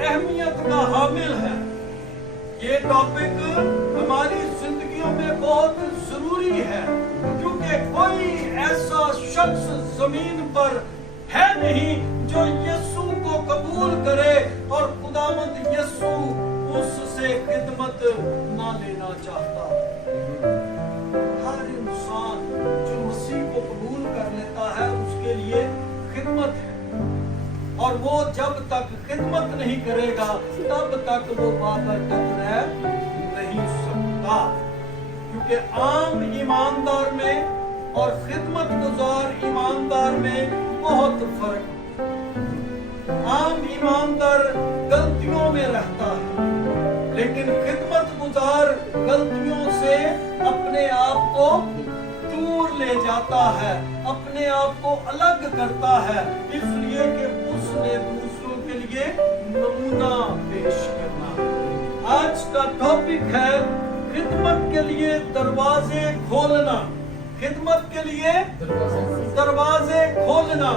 अहमियत का हामिल है। ये टॉपिक हमारी जिंदगियों में बहुत जरूरी है, क्योंकि कोई ऐसा शख्स जमीन पर है नहीं जो यीशु को कबूल करे और खुदावंद यीशु उससे खिदमत ना लेना चाहता। हर इंसान जो मसीह को कबूल कर लेता है उसके लिए खिदमत है, और वो जब तक खिदमत नहीं करेगा तब तक वो बाबरकत रह नहीं सकता। क्योंकि आम ईमानदार में और खिदमत गुजार ईमानदार में बहुत फर्क है। आम ईमानदार गलतियों में रहता है, लेकिन खिदमत गुजार गलतियों से अपने आप को दूर ले जाता है, अपने आप को अलग करता है, इसलिए कि उसने दूसरों के लिए नमूना पेश करना। आज का टॉपिक है खिदमत के लिए दरवाजे खोलना। खिदमत के लिए दरवाजे खोलना,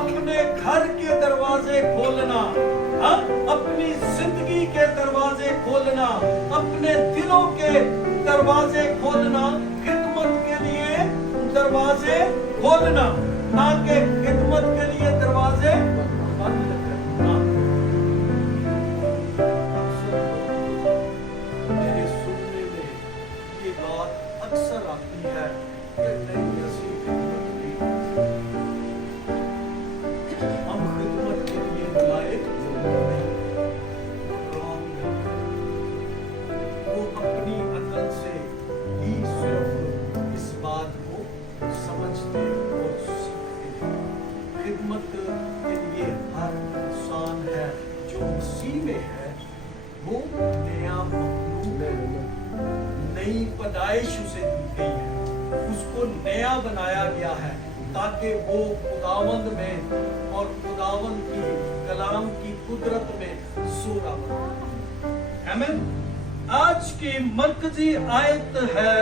अपने घर के दरवाजे खोलना, अपनी जिंदगी के दरवाजे खोलना, अपने दिलों के दरवाजे खोलना, खिदमत के लिए दरवाजे खोलना, ना कि खिदमत के लिए दरवाजे बंद करना। मेरे सुनने में ये बात अक्सर आती है कि नहीं, ऐसी खिदमत नहीं, हम खिदमत के लिए लायक नहीं। वो अपनी अकल से ही सिर्फ इस बात को समझते और सीखते हैं। खिदमत के लिए हर इंसान है जो मसीह में है, वो नया मखलूक है, नई पैदाइश उसे दी गई है, उसको नया बनाया गया है ताकि वो खुदावंद में और खुदावंद की कलाम की कुदरत में जोरावर हो। आमीन। आज की मरकजी आयत है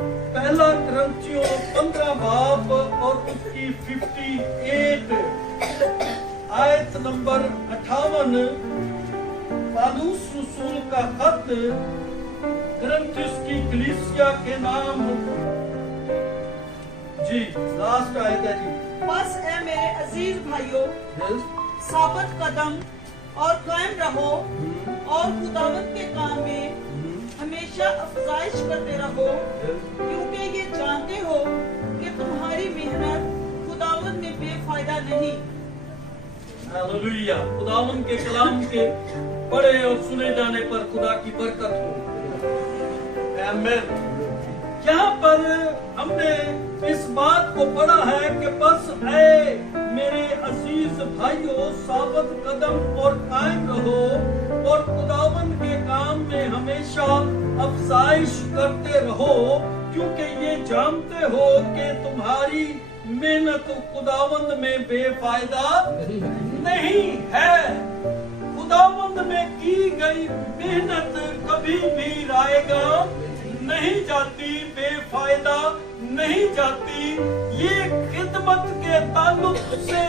पहला कुरिन्थियों 15 बाब और उसकी 58 आयत नंबर 58। पौलुस रसूल का खत कुरिन्थियों की कलीसिया के नाम, जी लास्ट आयत है जी। बस ए मेरे अजीज भाइयों, साबित कदम और कायम रहो और खुदावंद के काम में हमेशा अफजाइश करते रहो, क्योंकि ये जानते हो कि तुम्हारी मेहनत खुदावंद में बेफायदा नहीं। हालेलुया। खुदावंद के कलाम के पढ़े और सुने जाने पर खुदा की बरकत हो। आमीन। यहाँ पर हमने इस बात को पढ़ा है कि बस ऐ मेरे अजीज भाइयों, साबित कदम और कायम रहो और खुदावंद के काम में हमेशा अफजाइश करते रहो, क्योंकि ये जानते हो कि तुम्हारी मेहनत खुदावंद में बेफायदा नहीं है। खुदावंद में की गई मेहनत कभी भी रायगा नहीं जाती, बेफायदा नहीं जाती। ये खिदमत के ताल्लुक से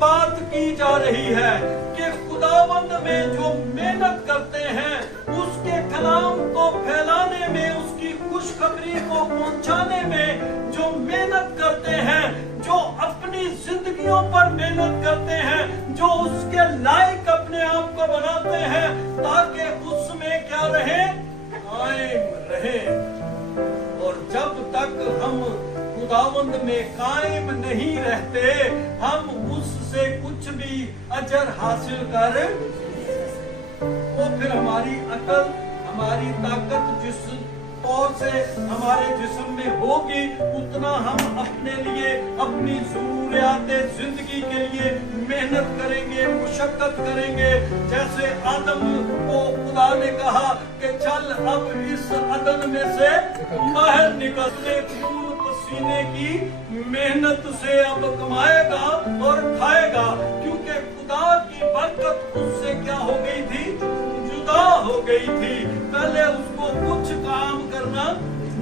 बात की जा रही है कि खुदावंद में जो मेहनत करते हैं, उसके कलाम को फैलाने में, उसकी खुशखबरी को पहुंचाने में जो मेहनत करते हैं, जो अपनी जिंदगियों पर मेहनत करते हैं, जो उसके लायक अपने आप को बनाते हैं ताकि उसमें क्या रहे, कायम रहे। और जब तक हम खुदावंद में कायम नहीं रहते, हम उससे कुछ भी अजर हासिल कर, वो फिर हमारी अकल, हमारी ताकत जिस तौर से हमारे जिस्म में होगी, उतना हम अपने लिए, अपनी जरूरियात जिंदगी के लिए मेहनत करेंगे, मुशक्कत करेंगे। जैसे आदम को खुदा ने कहा कि चल अब इस अदन में से बाहर निकलने, खून पसीने की मेहनत से अब कमाएगा और खाएगा, क्योंकि खुदा की बरकत उससे क्या हो गई थी, जुदा हो गई थी। पहले उसको कुछ काम करना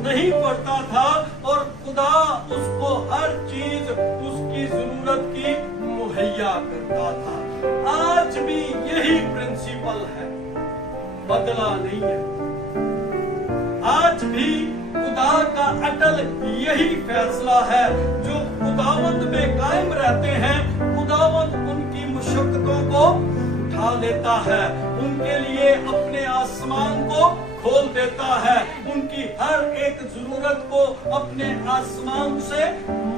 नहीं पड़ता था और खुदा उसको हर चीज उसकी जरूरत की मुहैया करता था। आज भी यही प्रिंसिपल है, बदला नहीं है। आज भी खुदा का अटल यही फैसला है। जो खुदावंद में कायम रहते हैं, खुदावंद उनकी मुशक्कतों को उठा लेता है, उनके लिए अपने आसमान को खोल देता है, उनकी हर एक जरूरत को अपने आसमान से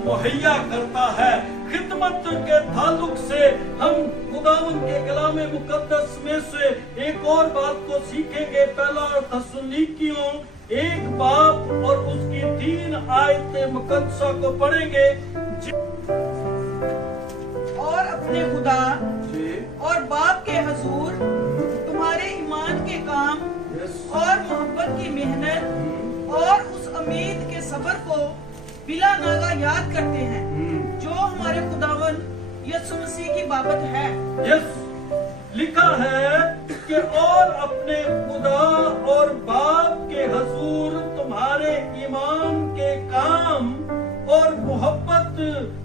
मुहैया करता है। खिदमत के ताल्लुक से हम खुदावंद के कलाम मुकद्दस में से एक और बात को सीखेंगे। पहला थिस्सलुनीकियों 1 बाब और उसकी 3 आयतें मुकद्दसा को पढ़ेंगे। और अपने खुदा और बाप के हजूर तुम्हारे ईमान के काम और मोहब्बत की मेहनत और उस उम्मीद के सब्र को बिला नागा याद करते हैं जो हमारे खुदावंद यीशु मसीह की बाबत है। लिखा है कि और अपने खुदा और बाप के हजूर तुम्हारे ईमान के काम और मोहब्बत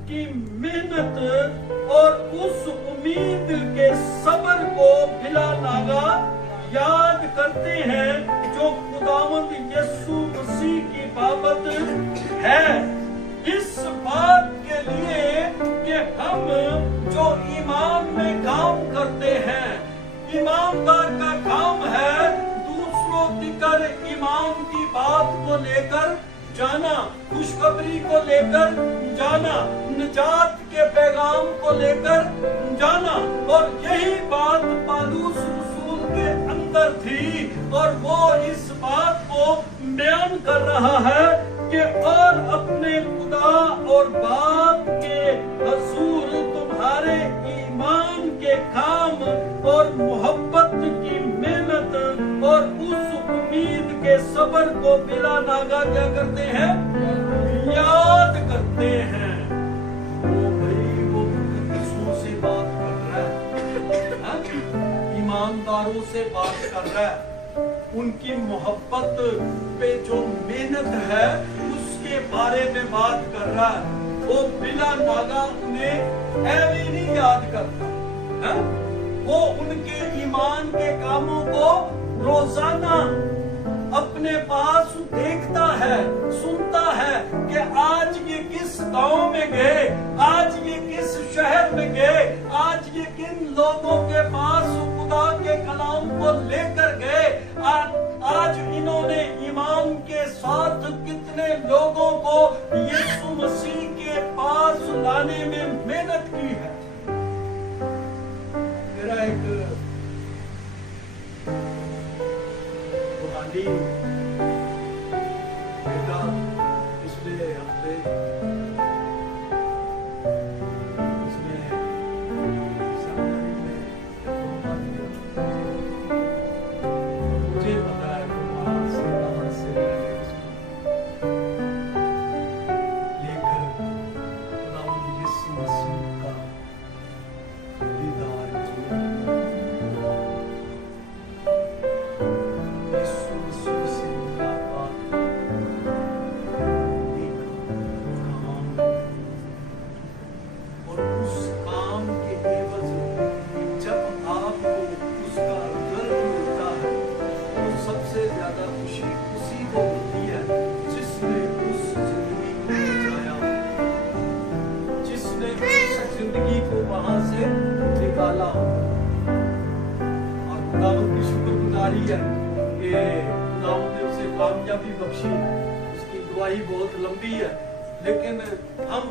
की मेहनत और उस उम्मीद के सब्र को बिला नागा याद करते हैं जो खुदावंद यीशु मसीह की बाबत है। इस बात के लिए कि हम जो ईमान में काम करते हैं, ईमानदार का काम है दूसरों तिकर ईमान की बात को लेकर जाना, खुशखबरी को लेकर जाना, निजात के पैगाम को लेकर जाना। और यही बात पौलुस रसूल के अंदर थी और वो इस बात को बयान कर रहा है कि और अपने खुदा और बाप के हजूर तुम्हारे ईमान के काम और मोहब्बत की मेहनत और उस उम्मीद के सब्र को बिला नागा क्या करते हैं? याद करते हैं। वो भाई वो मुकद्दसों से बात कर रहा है, ईमानदारों से बात कर रहा है। उनकी मोहब्बत पे जो मेहनत है उसके बारे में बात कर रहा है। वो बिला नागा उन्हें ऐवे नहीं याद करता है? वो उनके ईमान के कामों को रोजाना अपने पास देखता है, सुनता है कि आज ये किस गांव में गए, आज ये किस शहर में गए, आज ये किन लोगों के पास खुदा के कलाम को लेकर गए, आज इन्होंने ईमान के साथ कितने लोगों को यीशु मसीह के पास लाने में मेहनत की है। मेरा एक रूहानी बेटा पिछले हफ्ते उसने सेमिनरी में तोहफा दिया। मुझे पता है कहाँ से मैंने उसको लेकर खुदावंद यीशु मसीह का दीदार किया। यीशु मसीह से मुलाकात, एक काम और उस काम के एवज जब आपको उसका गर्व मिलता है तो सबसे ज्यादा खुशी उसी को मिलती है जिसने उस जिंदगी को बचाया, जिसने उस जिंदगी को वहां से निकाला। और खुदावंद की शुक्रगुजारी है कि खुदावंद ने उसे कामयाबी बख्शी। उसकी दुआई बहुत लंबी है, लेकिन हम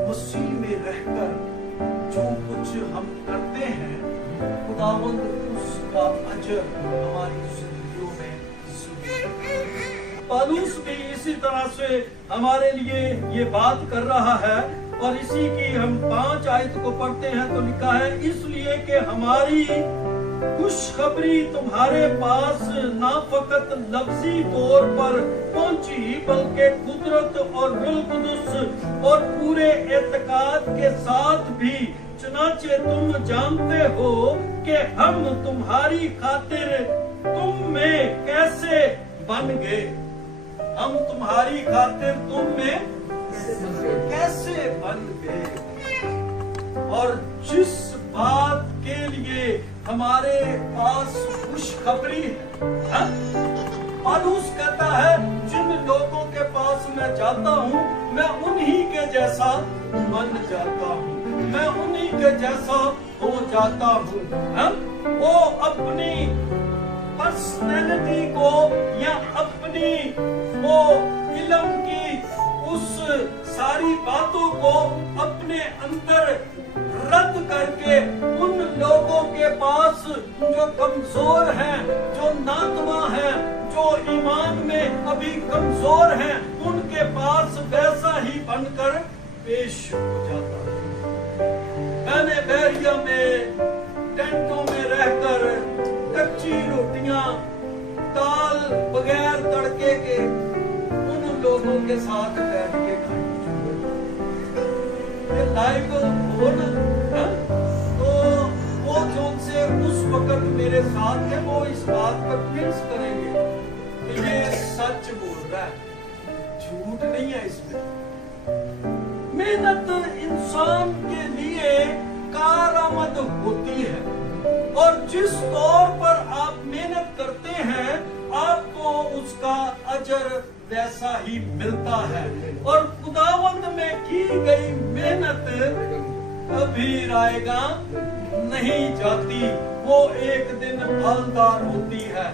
मसीह में रहकर जो कुछ हम करते हैं खुदावंद उसका अजर हमारी जिंदगियों में जरूर। पौलुस भी इसी तरह से हमारे लिए ये बात कर रहा है और इसी की हम 5 आयत को पढ़ते हैं तो लिखा है, इसलिए कि हमारी खुशखबरी तुम्हारे पास ना फकत लफ्जी तौर पर पहुंची बल्कि कुदरत और रूह कुदस और पूरे एतकाद के साथ भी, चुनाचे तुम जानते हो कि हम तुम्हारी खातिर तुम में कैसे बन गए। हम तुम्हारी खातिर तुम में कैसे बन गए और जिस बात के लिए हमारे पास खुशखबरी है। पौलुस कहता है जिन लोगों के पास मैं जाता हूँ मैं उन्हीं के जैसा बन जाता हूँ, मैं उन्हीं के जैसा हो जाता हूँ। वो अपनी पर्सनैलिटी को या अपनी वो इल्म की उस सारी बातों को अपने अंदर रद्द करके उन लोगों के पास जो कमजोर हैं, जो नातवा हैं, जो ईमान में अभी कमजोर हैं, उनके पास वैसा ही बनकर पेश हो जाता है। मैंने बैरिया में टेंटों में रहकर कच्ची रोटियां दाल बगैर तड़के के उन लोगों के साथ बैठ के खाई। ये लाइव हो ना, तो वो जो से उस वक्त मेरे साथ थे वो इस बात पर फिक्स करेंगे कि ये सच बोल रहा है, झूठ नहीं है इसमें। मेहनत इंसान के लिए कारआमद होती है और जिस तौर पर आप मेहनत करते हैं आपको उसका अजर वैसा ही मिलता है। और खुदावंद में की गई मेहनत कभी रायगा नहीं जाती, वो एक दिन फलदार होती है,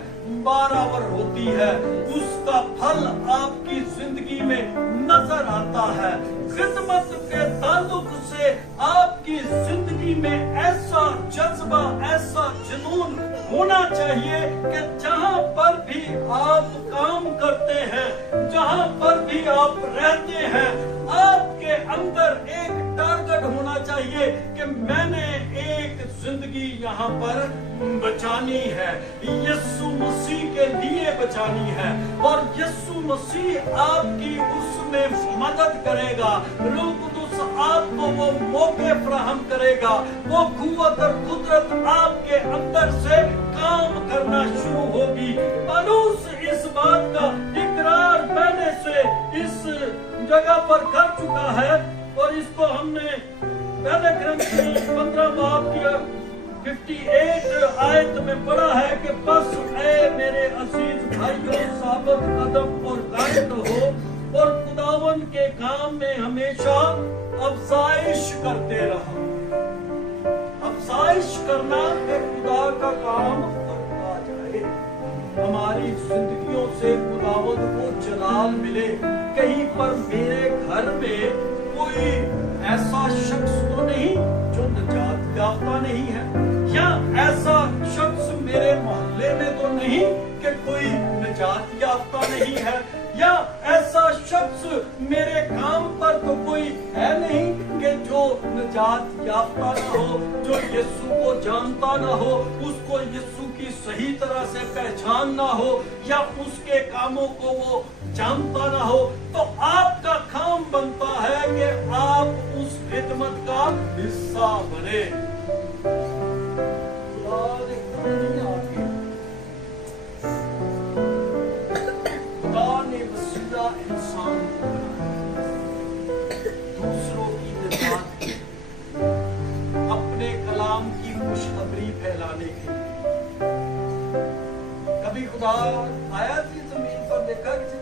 बराबर होती है, उसका फल आपकी जिंदगी में नजर आता है। खिदमत के ताल्लुक से आपकी जिंदगी में ऐसा जज्बा, ऐसा जुनून होना चाहिए कि जहां पर भी आप काम करते हैं, जहां पर भी आप रहते हैं, आपके अंदर एक टारगेट होना चाहिए कि मैंने एक जिंदगी यहाँ पर बचानी है, यीशु मसीह के लिए बचानी है। और यीशु मसीह आपकी उसमें मदद करेगा, रूह कुदुस आपको वो मौके फराहम करेगा, वो कुव्वत और कुदरत आपके अंदर से काम करना शुरू होगी। पौलुस इस बात का इकरार पहले से इस जगह पर कर चुका है और इसको हमने पहले ग्रंथ 15 बाब की 58 आयत में पढ़ा है कि बस ऐ मेरे अजीज भाइयों साबित कदम और कायम रहो और खुदावन के काम में हमेशा अफजाइश करते रहो। अफजाइश करना कि खुदा का काम बढ़ता जाए, हमारी जिंदगियों से खुदावंद को जलाल मिले। कहीं पर मेरे घर में कोई ऐसा शख्स तो नहीं जो निजात याफ्ता नहीं है, या ऐसा शख्स मेरे मोहल्ले में तो नहीं कि कोई निजात याफ्ता नहीं है, या ऐसा शख्स मेरे काम पर तो कोई है नहीं कि जो निजात याफ्ता ना हो, जो यीशु को जानता ना हो, उसको यीशु की सही तरह से पहचान ना हो, या उसके कामों को वो जानता ना हो। तो आपका काम बनता है कि आप उस खिदमत का हिस्सा बने। खुदा ने वसीला इंसान को दूसरों की निजात की, अपने कलाम की खुशखबरी फैलाने के लिए। कभी खुदा आया थी जमीन पर, देखा किसी?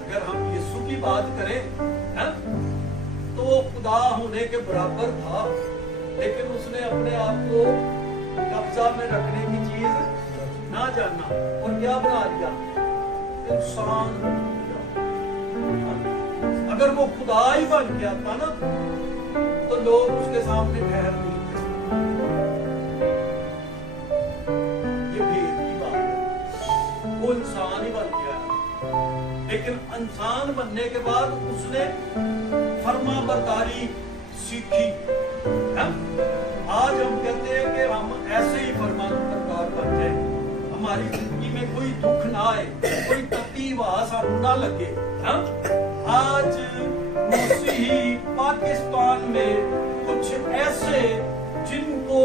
अगर हम यीशु की बात करें है? तो वो खुदा होने के बराबर था, लेकिन उसने अपने आप को कब्जा में रखने की चीज ना जानना और क्या बना दिया, इंसान। अगर वो खुदा ही बन गया था ना तो लोग उसके सामने ठहर नहीं थे। ये भेद की बात है, वो इंसान ही बन गया, लेकिन इंसान बनने के बाद उसने फर्मा बरदारी सीखी। आज हम कहते हैं कि हम ऐसे ही फर्मा बरदार बन जाए, हमारी जिंदगी में कोई दुख ना आए, कोई तकलीफ ना लगे। आज मसीही पाकिस्तान में कुछ ऐसे जिनको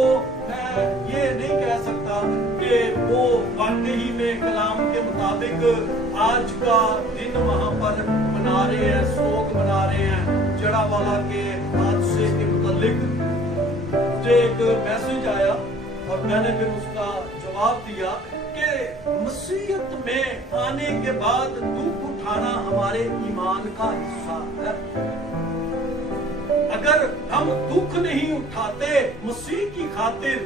मैं ये नहीं कह सकता कि वो वाकई में कलाम के मुताबिक आज का दिन वहां पर मना रहे हैं, शोक मना रहे हैं, जड़ावाला के हादसे के मुतालिक मुझे एक मैसेज आया और मैंने फिर उसका जवाब दिया कि मसीहत में आने के बाद दुख उठाना हमारे ईमान का हिस्सा है। अगर हम दुख नहीं उठाते मसीह की खातिर,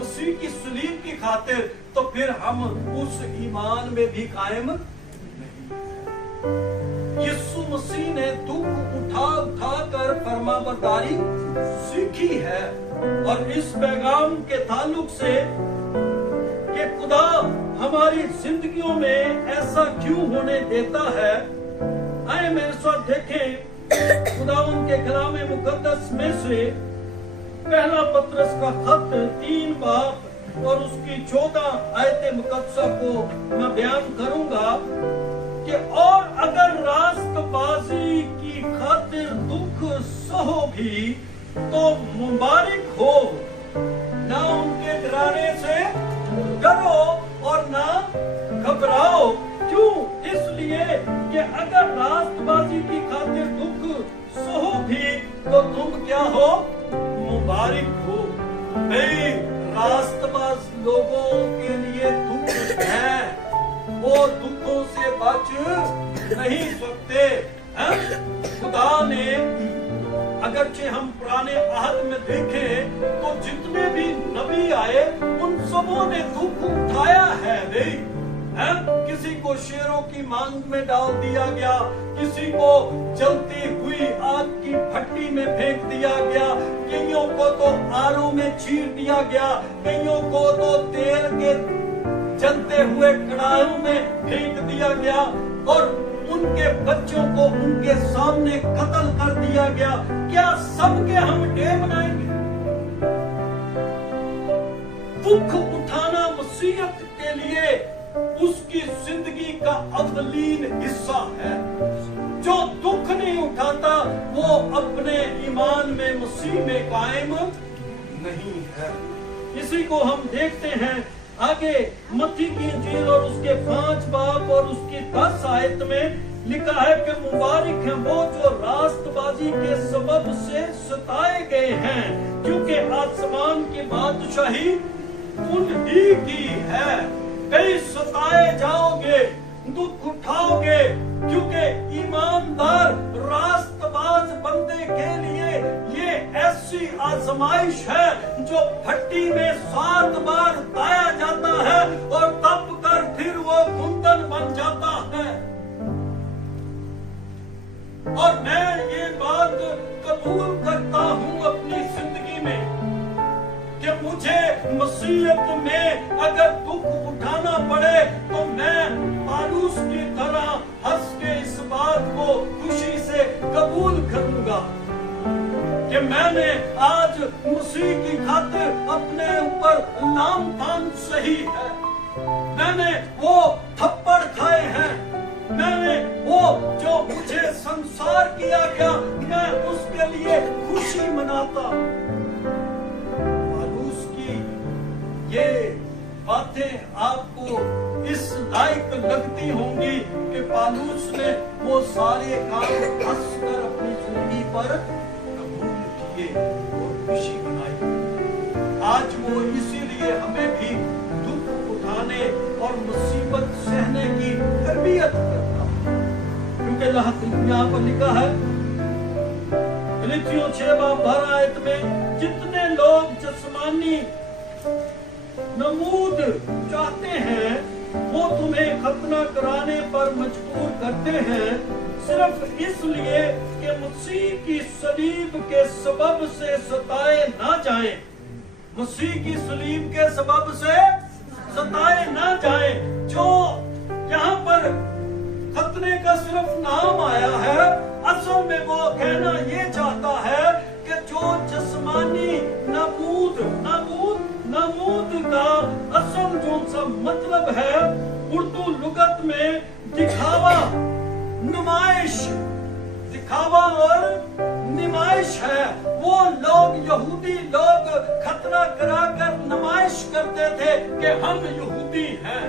मसीह की सलीब की खातिर, तो फिर हम उस ईमान में भी कायम नहीं। यीशु मसीह ने दुख उठा उठा कर फरमाबरदारी सीखी है और इस पैगाम के ताल्लुक से कि खुदा हमारी जिंदगियों में ऐसा क्यों होने देता है, आए मेरे साथ देखें खुदा उनके कलाम मुकद्दस में से पहला पत्रस का खत 3 बाब और उसकी 14 आयत मुकद्दसा को मैं बयान करूंगा कि और अगर रास्तबाजी की खातिर दुख सहो भी तो मुबारक हो, ना उनके डराने से डरो और ना घबराओ। क्यों? इसलिए कि अगर रास्तबाजी की खातिर दुख सहो भी तो तुम क्या हो? मुबारक हो। भाई रास्तबाज लोगों के लिए दुख है, वो दुखों से बच नहीं सकते हैं? खुदा ने अगरचे हम पुराने आहद में देखें तो जितने भी नबी आए उन सबों ने दुख उठाया है भाई। किसी को शेरों की मांग में डाल दिया गया, किसी को जलती हुई आग की भट्टी में फेंक दिया गया, कईयों को तो आरों में चीर दिया गया, कईयों को तो तेल के जलते हुए कड़ाहों में फेंक दिया गया और उनके बच्चों को उनके सामने कत्ल कर दिया गया। क्या सबके हम डे बनाएंगे? दुख उठाना मसीहत के लिए उसकी जिंदगी का अवलीन हिस्सा है। जो दुख नहीं उठाता वो अपने ईमान में मसीह में कायम नहीं है। इसी को हम देखते हैं आगे मत्ती की इंजील और उसके 5 बाब और उसकी 10 आयत में लिखा है कि मुबारक हैं वो जो रास्तबाजी के सबब से सताए गए हैं, क्योंकि आसमान की बादशाही उन्हीं की है। कई सताए जाओगे, दुख उठाओगे, क्योंकि ईमानदार रास्तबाज बंदे के लिए ये ऐसी आजमाइश है जो भट्टी में 7 बार दाया जाता है और तप कर फिर वो कुंदन बन जाता है। और मैं ये बात कबूल करता हूँ अपनी जिंदगी में कि मुझे मसीहत में अगर दुख उठाना पड़े तो मैं पालूस की तरह हंस के इस बात को खुशी से कबूल करूंगा कि मैंने आज मसीह की खातिर अपने ऊपर लाम तान सही है। मैंने वो थप्पड़ खाए हैं, मैंने वो जो मुझे संसार किया गया मैं उसके लिए खुशी मनाता। ये बातें आपको इस लायक लगती होंगी कि पालूस ने वो सारे काम हंसकर अपनी जिंदगी पर कबूल किए और खुशी मनाई। आज वो इसीलिए हमें भी दुख उठाने और मुसीबत सहने की तरबियत करता है, क्योंकि यहाँ पर लिखा है गलातियों 6 बाब 12 आयत में, जितने लोग जिस्मानी नमूद चाहते हैं वो तुम्हें खतना कराने पर मजबूर करते हैं, सिर्फ इसलिए कि मसीह की सलीब के सबब से सताए ना जाएं। मसीह की सलीब के सबब से सताए ना जाएं। जो यहाँ पर खतने का सिर्फ नाम आया है, असल में वो कहना ये चाहता है कि जो जिस्मानी नमूद का असल जो सा मतलब है उर्दू लुगत में दिखावा, नुमाइश, दिखावा और नुमाइश है। वो लोग यहूदी लोग खतना कराकर नुमाइश करते थे कि हम यहूदी हैं।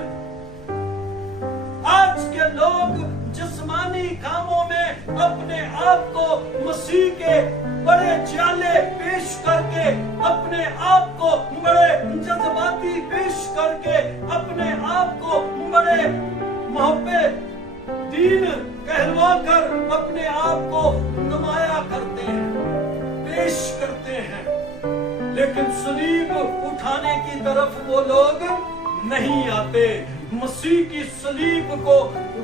आज के लोग जिस्मानी कामों में अपने आप को मसीह के बड़े चाले पेश आप को बड़े जज्बाती पेश करके अपने आप को बड़े मोहब्बे दीन कहलवा कर अपने आप को नुमाया करते हैं, पेश करते हैं, लेकिन सलीब उठाने की तरफ वो लोग नहीं आते। मसीह की सलीब को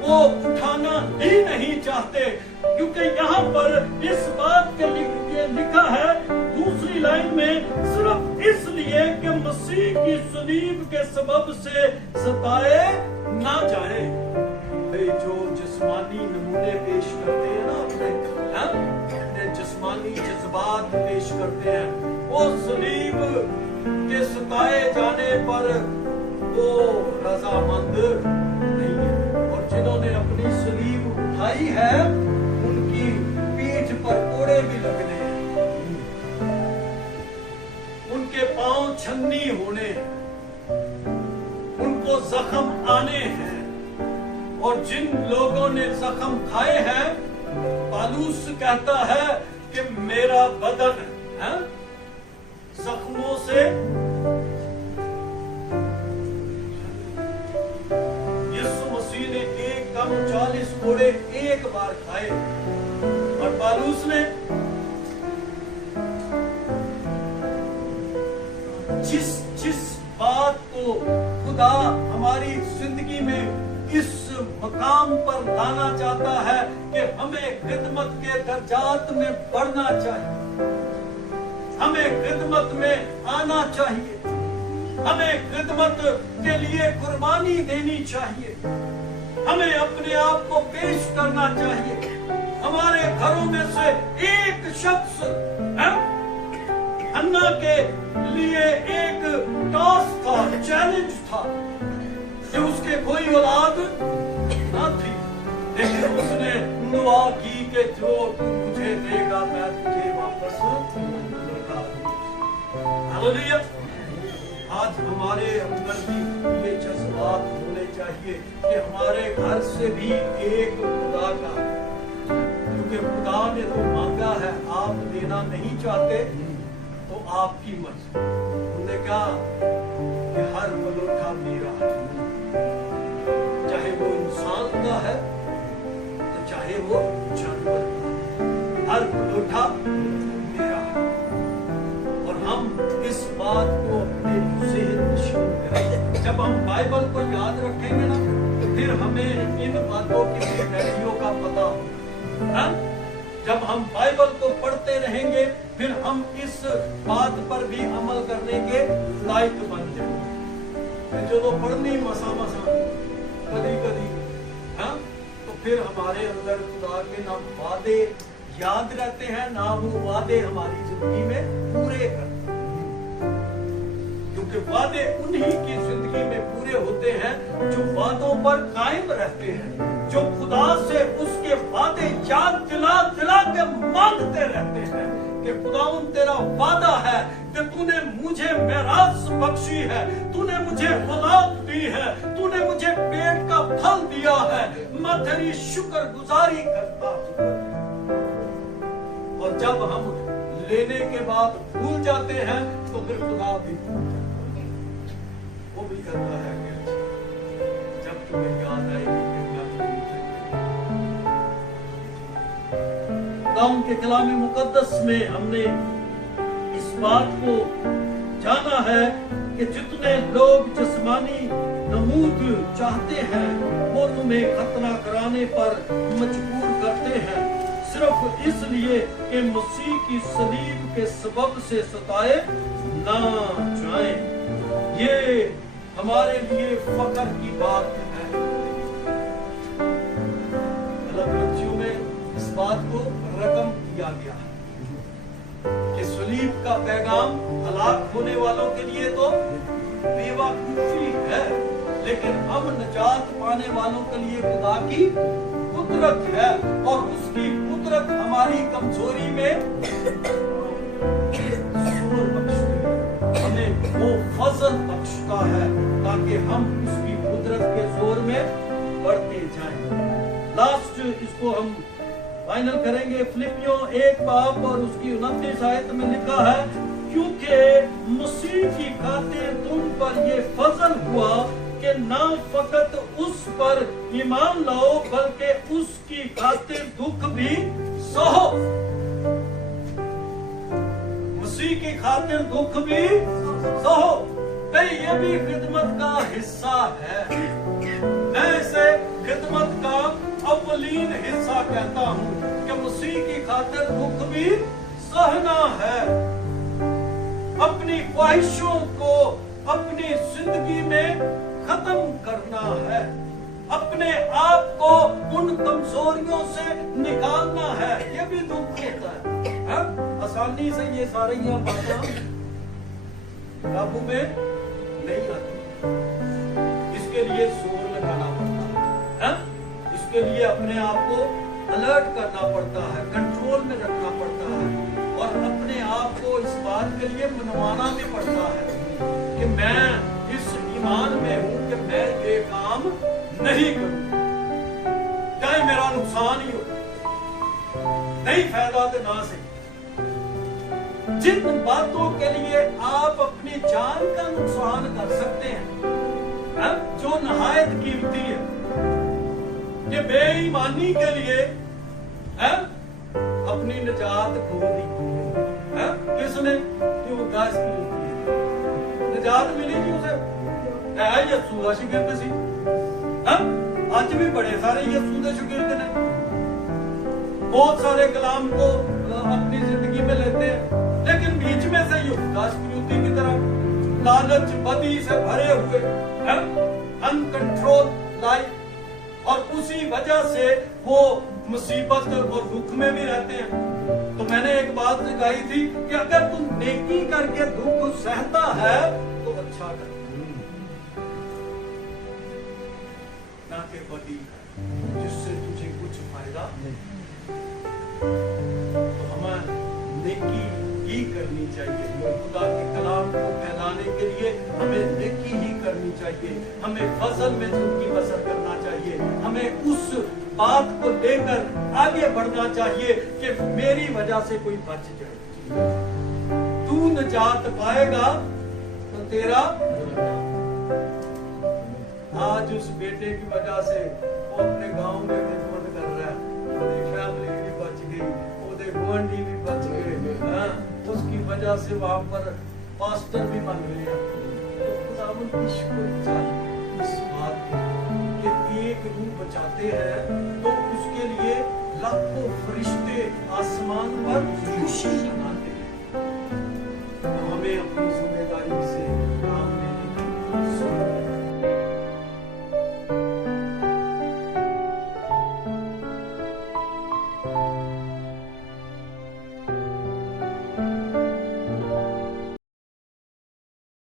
वो उठाना ही नहीं चाहते, क्योंकि यहाँ पर इस बात के लिए लिखा है दूसरी लाइन में, सिर्फ इसलिए कि मसीह की सलीब के सबब से सताए ना जाए। जो जिस्मानी नमूने पेश करते हैं ना, अपने जिस्मानी जज्बात पेश करते हैं, वो सलीब के सताए जाने पर वो रजामंद नहीं है। और जिन्होंने अपनी सलीब उठाई है उनकी पीठ पर कोड़े भी लगने हैं, उनके पांव छन्नी होने हैं, उनको जख्म आने हैं। और जिन लोगों ने जख्म खाए हैं, पालूस कहता है कि मेरा बदन जख्मों से यीशु मसीह ने एक कम 40 कोड़े एक बार खाए, और पालूस ने जिस बात को खुदा हमारी जिंदगी में इस मकाम पर लाना चाहता है कि हमें खिदमत के दर्जात में बढ़ना चाहिए, हमें खिदमत में आना चाहिए, हमें खिदमत के लिए कुर्बानी देनी चाहिए, हमें अपने आप को पेश करना चाहिए। हमारे घरों में से एक शख्स अन्ना के लिए एक टास्क था, चैलेंज था कि उसके कोई औलाद ना थी, लेकिन उसने दुआ की कि जो तू मुझे देगा मैं तुझे वापस लौटा दूंगा। हालेलुया। आज हमारे अंदर भी ये जज्बात होने चाहिए कि हमारे घर से भी एक खुदा का, क्योंकि खुदा ने तो मांगा है, आप देना नहीं चाहते तो आपकी मर्जी। उन्होंने कहा कि हर मलोठा मेरा है, चाहे वो इंसान का है तो चाहे वो जानवर का, हर मलोठा मेरा है। और हम इस बात को अपने ज़हन नशीन करें। जब हम बाइबल को याद रखेंगे ना, तो फिर हमें इन बातों की वैल्यू का पता होगा। जब हम बाइबल को पढ़ते रहेंगे, फिर हम इस बात पर भी अमल करने के लायक बन जाएंगे। जो पढ़नी मसा कभी कभी, तो फिर हमारे अंदर खुदा के ना वादे याद रहते हैं, ना वो वादे हमारी जिंदगी में पूरे करते हैं। क्योंकि वादे उन्हीं की जिंदगी में पूरे होते हैं जो वादों पर कायम रहते हैं, जो खुदा से उसके वादे याद दिला दिला के मांगते रहते हैं कि खुदावंद तेरा वादा है कि तूने मुझे मेरास बख्शी है, तूने मुझे औलाद दी है, तूने मुझे पेट का फल दिया है, मैं तेरी शुक्रगुजारी करता हूं। और जब हम लेने के बाद भूल जाते हैं तो फिर खुदा भी भूल जाता है। वो भी करता है कि जब तुम्हें याद आएगी के कलामी मुकद्दस में हमने इस बात को जाना है कि जितने लोग जिस्मानी नमूद चाहते हैं वो तुम्हें खतना कराने पर मजबूर करते हैं, सिर्फ इसलिए कि मसीह की सलीब के सबब से सताए ना जाएं। ये हमारे लिए फख्र की बात है। गलतियों में इस बात को रकम किया गया है कि सलीब का पैगाम हलाक होने वालों के लिए तो बेवकूफी है, लेकिन हम निजात पाने वालों के लिए खुदा की कुदरत है। और उसकी कुदरत हमारी कमजोरी में जोर बख्शती है, हमें वो फजल बख्शता है ताकि हम उसकी कुदरत के जोर में बढ़ते जाएं। लास्ट इसको हम फाइनल करेंगे। फिलिपियों 1 बाब और उसकी 29 आयत में लिखा है, क्योंकि मसीह की खातिर तुम पर ये फजल हुआ कि ना फकत उस पर ईमान लाओ बल्कि उसकी खातिर दुख भी सहो। मसीह की खातिर दुख भी सहो। ये भी खिदमत का हिस्सा है। मैं इसे खिदमत का अव्वलीन हिस्सा कहता हूँ कि मसीह की खातिर दुख भी सहना है। अपनी ख्वाहिशों को अपनी जिंदगी में खत्म करना है। अपने आप को उन कमजोरियों से निकालना है। ये भी दुख होता है? आसानी से ये सारी बातें काबू में नहीं आती। इसके लिए जोर लगाना पड़ता है, इसके लिए अपने आप को अलर्ट करना पड़ता है, कंट्रोल में रखना पड़ता है और अपने आप को इस बात के लिए मनवाना भी पड़ता है कि मैं इस ईमान में हूं कि मैं ये काम नहीं करूं, चाहे मेरा नुकसान ही हो, नहीं फायदा तो ना से। जिन बातों के लिए आप अपनी जान का नुकसान कर सकते हैं, जो नहायत कीमती है, ये बेईमानी के लिए अपनी निजात खो दी। किसने? जो गैस की निजात मिली नहीं उसे, है यीशु दा शागिर्द सी। आज भी बड़े सारे यीशु दे शागिर्द ने, बहुत सारे कलाम को अपनी जिंदगी में लेते हैं, लेकिन बीच में से यहूदा इस्करियोती की तरह लालच बदी से भरे हुए अनकंट्रोल लाइफ, और उसी वजह से वो मुसीबत और दुख में भी रहते हैं। तो मैंने एक बात सिखाई थी कि अगर तू नेकी करके दुख सहता है तो अच्छा कर, ना कि बदी कर जिससे तुझे कुछ फायदा नहीं। तो हमें नेकी ही करनी चाहिए। खुदा के कलाम को फैलाने के लिए हमें नेकी ही करनी चाहिए। हमें फजल में जिंदगी बसर करना चाहिए। हमें उस बात को लेकर आगे बढ़ना चाहिए कि मेरी वजह से कोई बच जाए। तू निजात पाएगा तो तेरा, आज उस बेटे की वजह से वो अपने गांव में खिदमत कर रहा है, फैमिली भी बच गई, गुआंढी भी बच गए, उसकी वजह से वहां पर पास्टर भी बन गए। तो खुदावंद की शुक्र चाहिए इस बात कि एक रूह बचाते हैं तो उसके लिए लाखों फरिश्ते आसमान पर खुशी